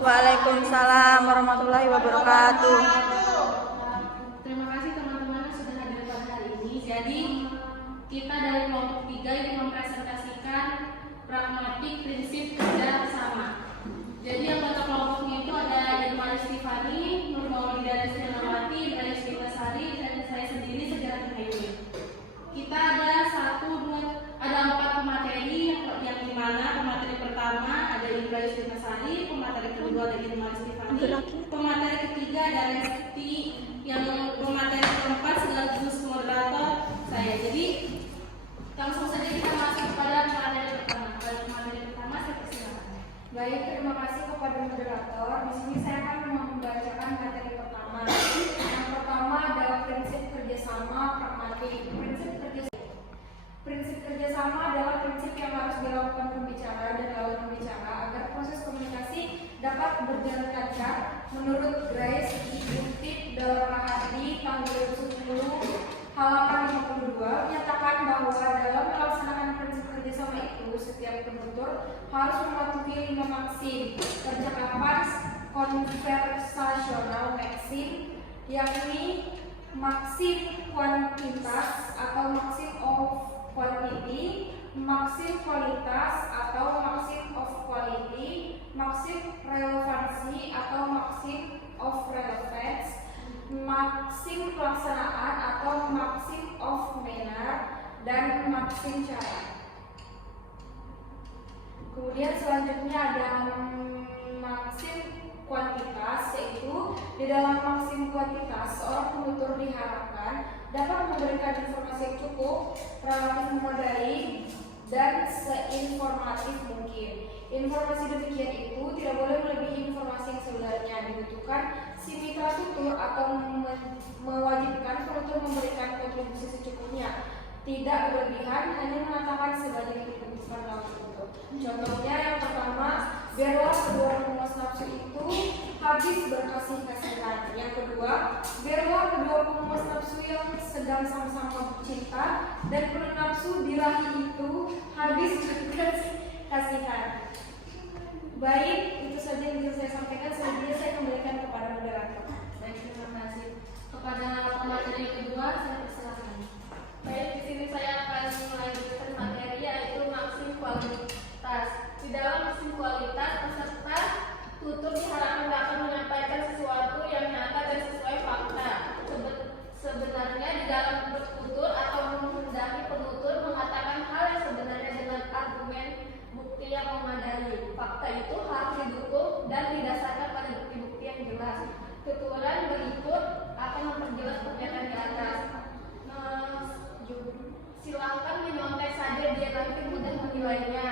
Waalaikumsalam warahmatullahi wabarakatuh. Terima kasih teman-teman yang sudah hadir pada hari ini. Jadi kita dari kelompok 3 ini mempresentasikan pragmatik prinsip kerja sama. Jadi anggota kelompoknya itu ada Irma Istifani, Nur Maulida Rizkianawati, Ibrahim Sari, dan saya sendiri Sejarah Penghayunya. Kita ada 4 pemateri yang dimana pemateri pertama ada Ibrahim Sari, pemateri kedua ada Irma Istifani, pemateri ketiga ada Resti, yang pemateri keempat sekaligus moderator saya. Jadi langsung saja kita masuk kepada materi pertama. Pada materi pertama saya persilakan. Baik, terima kasih kepada moderator. Di sini saya akan membacakan materi pertama. Yang pertama adalah prinsip kerjasama pragmatik. Prinsip kerjasama adalah prinsip yang harus dilakukan pembicara dan lawan pembicara agar proses komunikasi dapat berjalan lancar. Menurut Grace dikutip dalam Mahadi tahun 2010 halaman 52 menyatakan bahwa dalam melaksanakan prinsip kerjasama itu setiap penutur harus mematuhi 5 maksim percakapan konversasional maksim, yakni maksim kuantitas atau maksim of quantity, maksim kualitas atau maksim of quality, maksim relevansi atau maksim of relevance, maksim pelaksanaan atau maksim of manner, dan maksim cara. Kemudian selanjutnya ada maksim kuantitas, yaitu di dalam maksim kuantitas seorang penutur diharapkan dapat memberikan informasi yang cukup, relatif memadai, dan seinformatif mungkin. Informasi demikian itu tidak boleh melebihi informasi yang sebenarnya. Dibutuhkan si mitra tutur atau mewajibkan penutur memberikan kontribusi secukupnya, tidak berlebihan, hanya mengatakan sebanyak yang dibutuhkan dalam tutur. Contohnya yang pertama, biarlah kedua pemuas nafsu itu habis berkasih-kasihan. Yang kedua, biarlah kedua pemuas nafsu yang sedang sama-sama cinta dan penuh nafsu birahi itu habis berkasih-kasihan. Baik, itu saja yang bisa saya sampaikan. Selanjutnya saya kembalikan kepada moderator. Baik, terima kasih. Kepada pemateri kedua saya persilakan. Baik, di sini saya akan melanjutkan materi yaitu maksim kualitas. Di dalam maksim kualitas, peserta tutur diharapkan dapat menyampaikan sesuatu yang nyata dan sesuai fakta. Sebenarnya di dalam bertutur atau menghendaki penutur mengatakan hal yang sebenarnya dengan argumen bukti yang memadai. Fakta itu harus didukung dan didasarkan pada bukti-bukti yang jelas. Tuturan berikut akan memperjelas pernyataan di atas. Silahkan menyontek saja biar nanti mudah menilainya.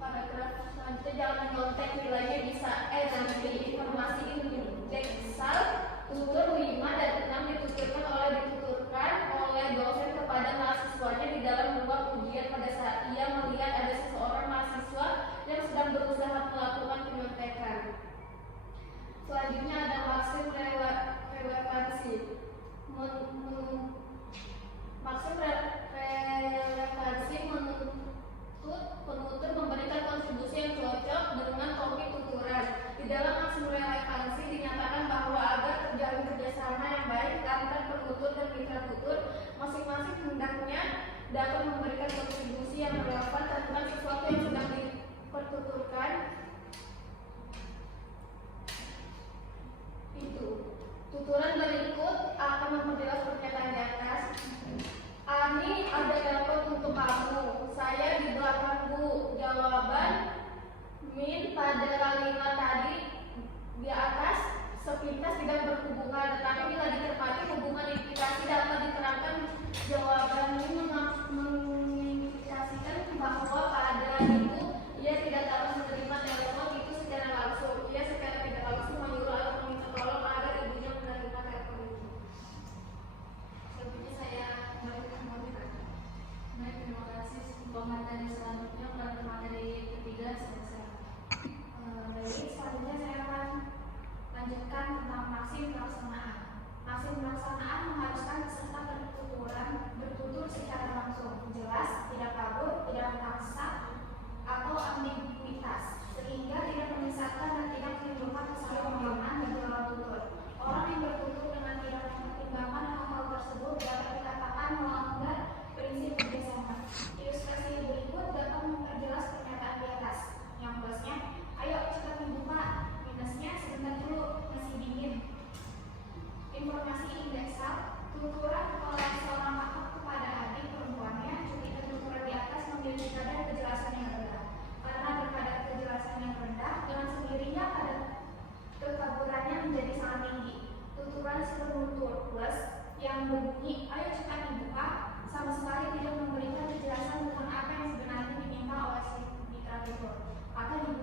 Paragraf selanjutnya, jangan menyontek, nilainya bisa nanti informasi ini deksal tutur 5 dan 6 dituturkan oleh dosen kepada mahasiswanya di dalam ruang ujian pada saat ia melihat ada seseorang mahasiswa yang sedang berusaha melakukan penyontekan. Selanjutnya ada maksim relevansi. Maksim relevansi menuntut penutur memberikan kontribusi yang cocok dengan topik tuturan. Di dalam maksim relevansi dinyatakan bahwa agar terjalin kerjasama yang baik antar penutur dan mitra tutur, masing-masing hendaknya dapat memberikan kontribusi yang relevan tentang sesuatu yang sedang dipertuturkan. Itu tuturan berikut akan memperjelas pernyataan di atas. Ani, ada telepon untuk kamu. Saya di belakang, Bu. Jawaban Min pada kalimat tadi di atas sepintas tidak berhubungan, tetapi bila dicermati hubungan implikasi dapat diterangkan. Jawaban Min mengindikasikan bahwa pada itu ia tidak dapat menerima telepon itu secara langsung. Ia secara tidak langsung menyuruh atau meminta tolong agar ibunya menerima telepon itu. Selanjutnya saya Baik, terima kasih. Pemateri selanjutnya pada materi ketiga selesai. Baik, selanjutnya saya akan lanjutkan tentang maksim pelaksanaan. Maksim pelaksanaan mengharuskan peserta bertutur secara langsung, jelas, tidak kabur, tidak memaksa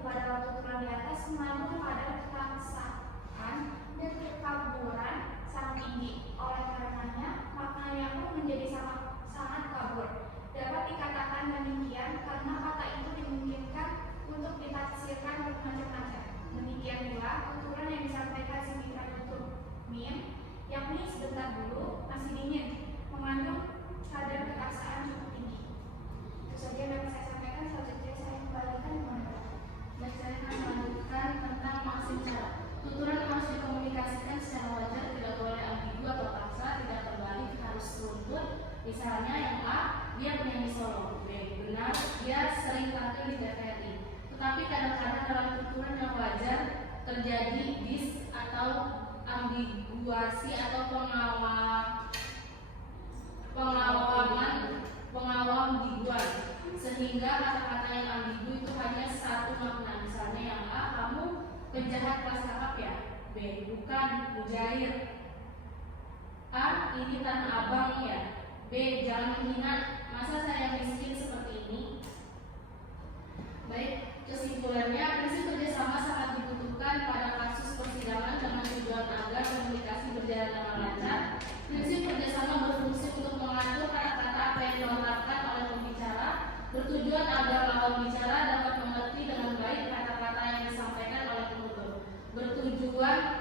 pada waktu tuturan di atas mengandung pada paksaan dan kekaburan sangat tinggi. Oleh karenanya, maknanya pun menjadi sangat kabur. Dapat dikatakan demikian karena kata itu dimungkinkan untuk ditafsirkan bermacam-macam. Demikian pula tuturan yang disampaikan si Mitra tutur min, yakni sebentar dulu masih dingin, mengandung kadar keaksaan cukup tinggi. Itu saja yang dapat saya sampaikan. Selanjutnya saya kembalikan kepada Dan saya akan melanjutkan tentang maksim cara. Tuturan harus dikomunikasikan secara wajar, tidak boleh ambigu atau paksa, tidak terbalik, harus runtut. Misalnya yang A, dia penyanyi solo. B, benar, dia sering tampil di TVRI. Tetapi kadang-kadang dalam tuturan yang wajar terjadi dis atau ambiguasi atau pengawam diguan, sehingga kata-kata yang ambigu itu hanya satu makna. Misalnya yang A, kamu penjahat kelas kakap ya. B, bukan, mujair. A, ini tanah abang ya. B, jangan menghina, masa saya miskin seperti ini. Baik, kesimpulannya prinsip kerjasama sangat dibutuhkan pada kasus persidangan dengan tujuan agar komunikasi berjalan dengan lancar. Prinsip kerjasama berfungsi untuk mengatur kata-kata apa yang dilontarkan oleh pembicara, bertujuan agar lawan bicara dapat mengerti dengan baik kata-kata yang disampaikan oleh penutur.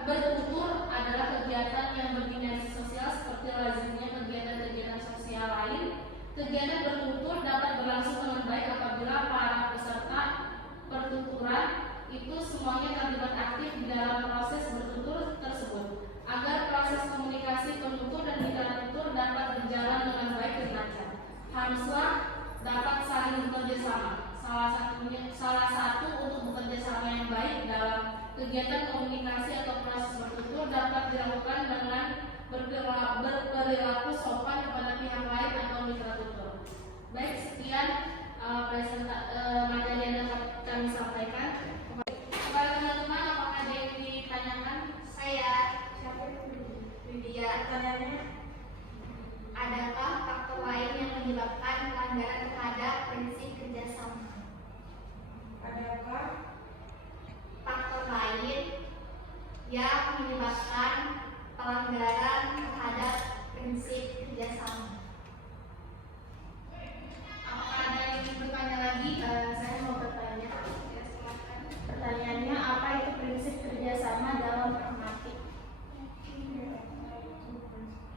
Bertutur adalah kegiatan yang berdimensi sosial seperti lazimnya kegiatan-kegiatan sosial lain. Kegiatan bertutur dapat berlangsung dengan baik apabila para peserta pertuturan itu semuanya terlibat aktif di dalam proses bertutur tersebut. Agar proses komunikasi penutur dan mitra tutur dapat berjalan dengan baik dan lancar, haruslah dapat saling bekerja sama. Salah satu untuk bekerja sama yang baik dalam kegiatan komunikasi atau proses bertutur dapat dilakukan dengan berperilaku sopan kepada pihak lain atau mitra tutur. Baik, sekian materi yang dapat kami sampaikan. Kepada teman-teman, apakah ada yang ditanyakan? saya. Lydia, Pertanyaannya, adakah faktor lain yang menyebabkan pelanggaran terhadap prinsip kerjasama? adakah Faktor lain yang menyebabkan pelanggaran terhadap prinsip kerjasama. Apakah ada yang ingin bertanya lagi? Saya mau bertanya. Ya, silakan. Pertanyaannya, apa itu prinsip kerjasama dalam pragmatik?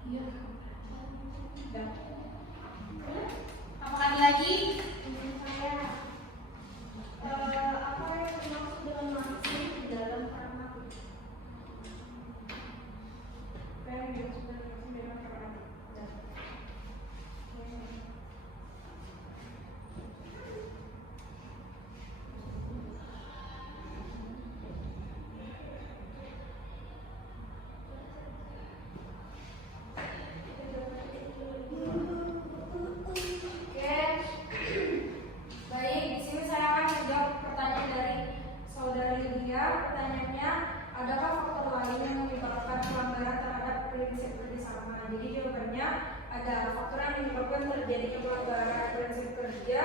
Iya. Apakah ada lagi? Apa yang dimaksud dengan maksim dalam pragmatik? Baik, di sini saya akan menjawab pertanyaan dari saudara Lydia. Pertanyaannya, adakah faktor lain yang menyebabkan pelanggaran terhadap prinsip kerjasama? Jadi jawabannya ada faktor yang menyebabkan terjadinya pelanggaran prinsip kerja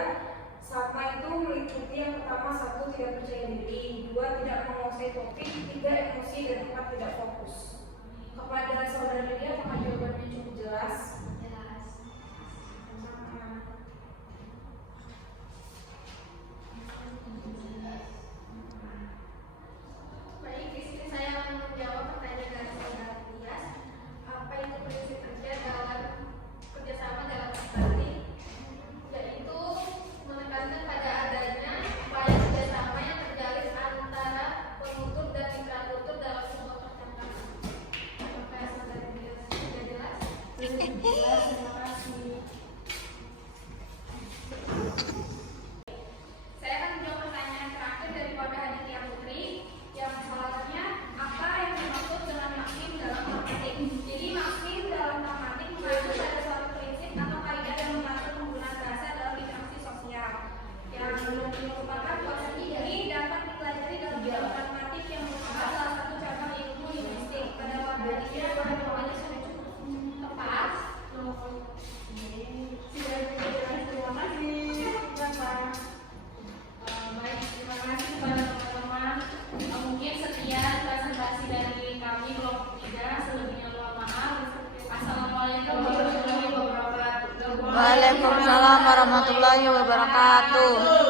sama itu meliputi yang pertama, 1, tidak percaya diri, 2, tidak menguasai topik, 3, emosi, dan 4, tidak fokus. Kepada saudara Lydia, apakah jawabannya cukup jelas? Jelas. Baik, di sini saya akan menjawab pertanyaan dari saudara Tias. Apa itu prinsip kerja dalam kerjasama dalam pragmatik? Yaitu menekankan pada adanya upaya kerjasama yang terjalin antara penutur dan mitra tutur dalam sebuah percakapan. Apakah saudara Tias sudah jelas? Jelas, terima kasih. Saya akan menjawab pertanyaan terakhir dari Wada Haditya Putri yang soalnya apa yang dimaksud dengan maksim dalam pragmatik. Jadi maksim dalam pragmatik mengacu pada suatu prinsip atau kaidah yang mengatur penggunaan bahasa dalam interaksi sosial. Yang merupakan konsep ini dapat dipelajari dalam bidang pragmatik yang merupakan salah satu cabang ilmu linguistik. Pada Wada Haditya jawabannya sudah cukup tepat. Sudah jelas, terima kasih. Baik, terima kasih kepada warahmatullahi wabarakatuh.